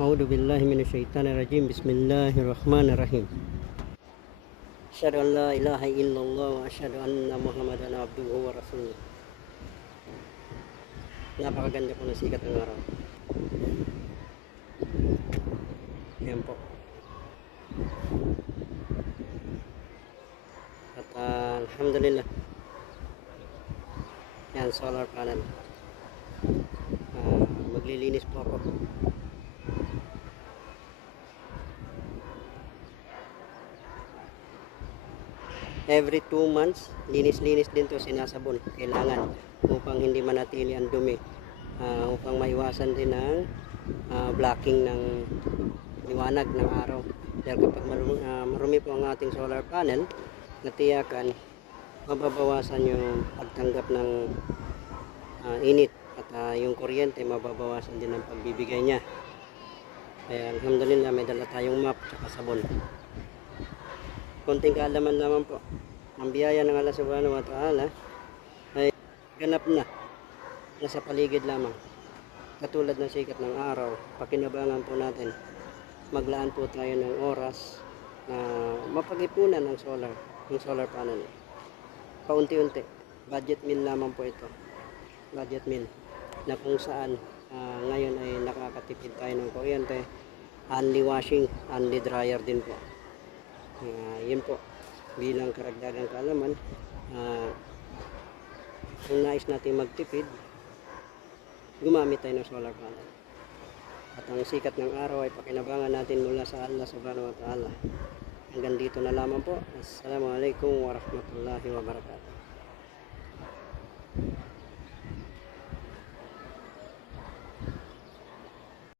A'udzu billahi minasyaitonir rajim. Bismillahirrahmanirrahim. Asyhadu an la ilaha illallah wa asyhadu anna Muhammadan abduhu wa rasuluh. Napakaganda po ng sikat ng araw. Yan po. At alhamdulillah. Yan, solar panel. Maglilinis po ako. Every 2 months, linis-linis din to, sinasabon. Kailangan upang hindi manatili ang dumi. Upang maiwasan din ang blocking ng liwanag ng araw. Dahil kapag marumi po ang ating solar panel, natiyakan, mababawasan yung pagtanggap ng init at yung kuryente, mababawasan din ang pagbibigay niya. Kaya alhamdulillah, may dala tayong map at sabon. Konting kaalaman naman po. Ang biyaya ng Allah subhanahu wa ta'ala ay ganap na. Nasa paligid lamang. Katulad ng sikat ng araw, pakinabangan po natin. Maglaan po tayo ng oras na mapag-ipunan ng solar panel. Paunti-unti. Budget meal lamang po ito. Budget meal. Na kung saan ngayon ay nakakatipid tayo ng kuryente. Only washing, only dryer din po. Yun po, bilang karagdagang kaalaman, kung nais natin magtipid, gumamit tayo ng solar panel. At ang sikat ng araw ay pakinabangan natin mula sa Allah subhanahu wa ta'ala. Hanggang dito na lamang po. Assalamualaikum warahmatullahi wabarakatuh.